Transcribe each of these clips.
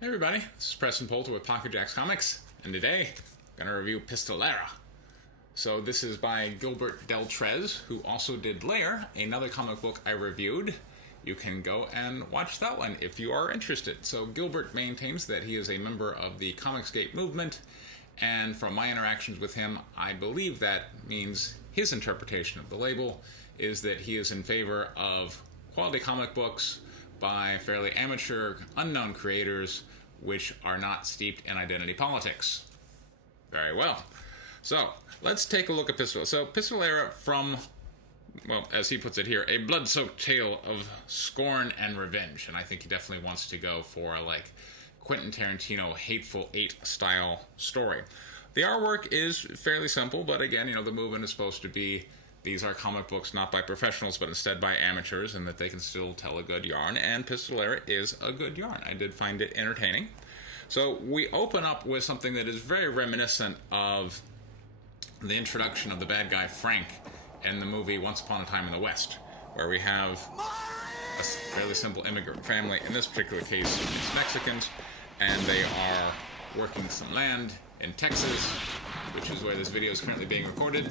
Hey everybody, this is Preston Poulter with Pocket Jacks Comics, and today I'm going to review Pistolera. So this is by Gilbert Deltrez, who also did Lair, another comic book I reviewed. You can go and watch that one if you are interested. So Gilbert maintains that he is a member of the Comicsgate movement, and from my interactions with him, I believe that means his interpretation of the label is that he is in favor of quality comic books by fairly amateur, unknown creators which are not steeped in identity politics. Very well. So, let's take a look at Pistolera. So, Pistolera from, well, as he puts it here, a blood-soaked tale of scorn and revenge. And I think he definitely wants to go for a, Quentin Tarantino Hateful Eight style story. The artwork is fairly simple, but again, the movement is supposed to be these are comic books not by professionals, but instead by amateurs, and that they can still tell a good yarn, and Pistolera is a good yarn. I did find it entertaining. So we open up with something that is very reminiscent of the introduction of the bad guy Frank in the movie Once Upon a Time in the West, where we have a fairly simple immigrant family. In this particular case, it's Mexicans, and they are working some land in Texas, which is where this video is currently being recorded.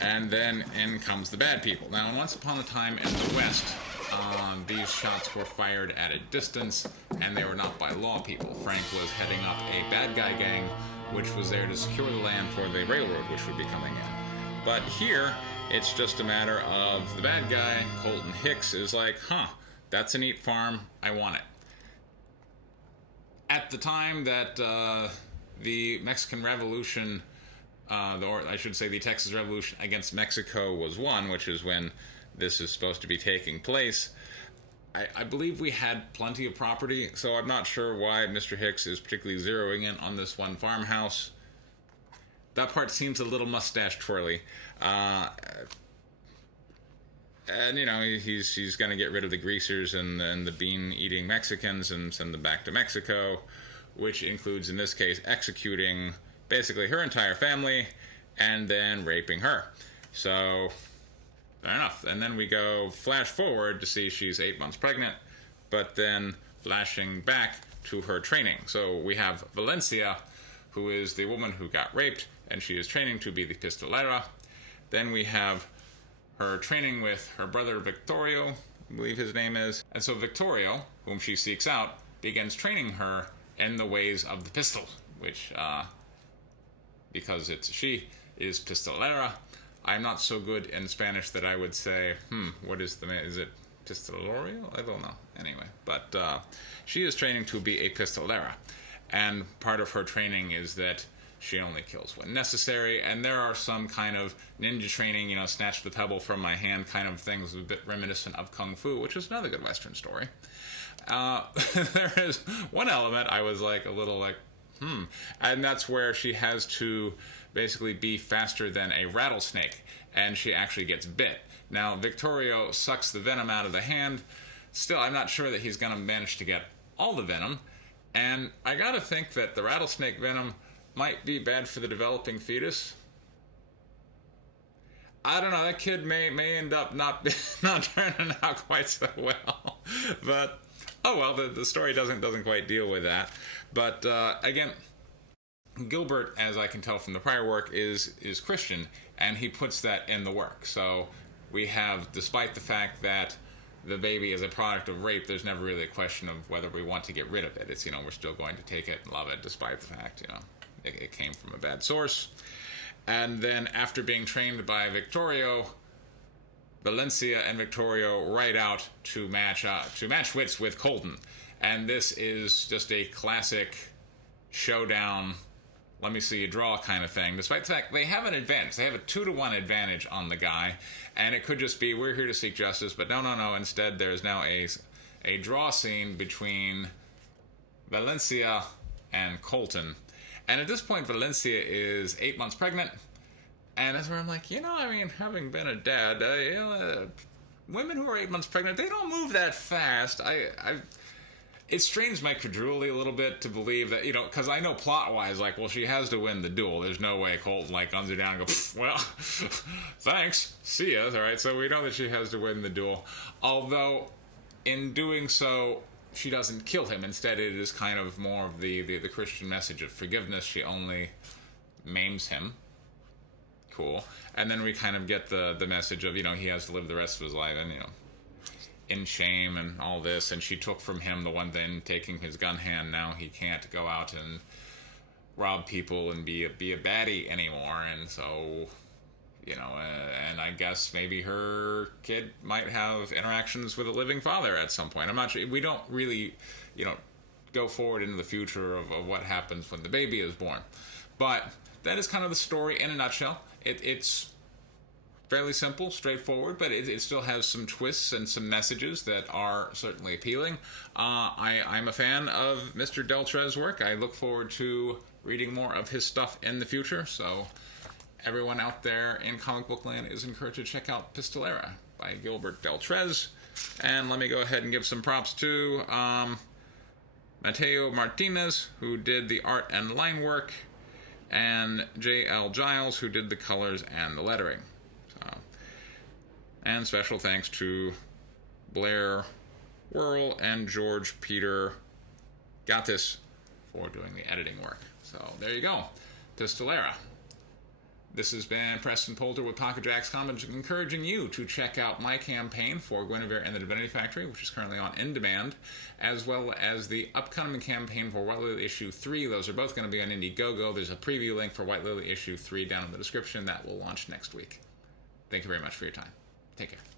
And then in comes the bad people. Now, in Once Upon a Time in the West, these shots were fired at a distance, and they were not by law people. Frank was heading up a bad guy gang, which was there to secure the land for the railroad, which would be coming in. But here, it's just a matter of the bad guy, Colton Hicks, is like, that's a neat farm, I want it. At the time that the Mexican Revolution, or I should say the Texas Revolution against Mexico was won, which is when this is supposed to be taking place, I believe we had plenty of property, so I'm not sure why Mr. Hicks is particularly zeroing in on this one farmhouse. That part seems a little mustache twirly. And, he's going to get rid of the greasers and the bean-eating Mexicans and send them back to Mexico, which includes, in this case, executing basically her entire family and then raping her. So, fair enough. And then we go flash forward to see she's 8 months pregnant, but then flashing back to her training. So we have Valencia, who is the woman who got raped, and she is training to be the Pistolera. Then we have her training with her brother Victorio, I believe his name is. And so Victorio, whom she seeks out, begins training her in the ways of the pistol, which, because she is Pistolera. I'm not so good in Spanish that I would say, what is is it Pistolorio? I don't know. Anyway, but she is training to be a Pistolera. And part of her training is that she only kills when necessary, and there are some kind of ninja training, snatch the pebble from my hand kind of things, a bit reminiscent of Kung Fu, which is another good Western story. There is one element I was a little and that's where she has to basically be faster than a rattlesnake, and she actually gets bit. Now, Victorio sucks the venom out of the hand. Still, I'm not sure that he's going to manage to get all the venom, and I gotta think that the rattlesnake venom might be bad for the developing fetus. I don't know, that kid may end up not turning out quite so well. But, oh well, the story doesn't quite deal with that. But, again, Gilbert, as I can tell from the prior work, is Christian, and he puts that in the work. So we have, despite the fact that the baby is a product of rape, there's never really a question of whether we want to get rid of it. It's, we're still going to take it and love it, despite the fact, it came from a bad source. And then after being trained by Victorio, Valencia and Victorio ride out to match wits with Colton. And this is just a classic showdown, let me see you draw kind of thing, despite the fact they have an advantage. They have a 2-to-1 advantage on the guy, and it could just be, we're here to seek justice, but no. Instead, there's now a draw scene between Valencia and Colton. And at this point, Valencia is 8 months pregnant, and that's where I'm like, having been a dad, women who are 8 months pregnant, they don't move that fast. It strains my credulity a little bit to believe that, because I know plot-wise, she has to win the duel. There's no way Colton, guns her down and go, well, thanks, see ya, all right? So we know that she has to win the duel. Although, in doing so, she doesn't kill him. Instead, it is kind of more of the Christian message of forgiveness. She only maims him. Cool. And then we kind of get the message of, he has to live the rest of his life, and, in shame and all this. And she took from him the one thing, taking his gun hand. Now he can't go out and rob people and be a baddie anymore. And so, and I guess maybe her kid might have interactions with a living father at some point. I'm not sure. We don't really, go forward into the future of what happens when the baby is born. But that is kind of the story in a nutshell. It's fairly simple, straightforward, but it still has some twists and some messages that are certainly appealing. I'm a fan of Mr. Deltrez's work. I look forward to reading more of his stuff in the future, so everyone out there in comic book land is encouraged to check out Pistolera by Gilbert Deltrez. And let me go ahead and give some props to Mateo Martinez, who did the art and line work, and J.L. Giles, who did the colors and the lettering. And special thanks to Blair Whirl and George Peter Gattis for doing the editing work. So there you go, Pistolera. This has been Preston Poulter with Pocket Jacks Comics, encouraging you to check out my campaign for Guinevere and the Divinity Factory, which is currently on In Demand, as well as the upcoming campaign for White Lily Issue 3. Those are both going to be on Indiegogo. There's a preview link for White Lily Issue 3 down in the description. That will launch next week. Thank you very much for your time. Take care.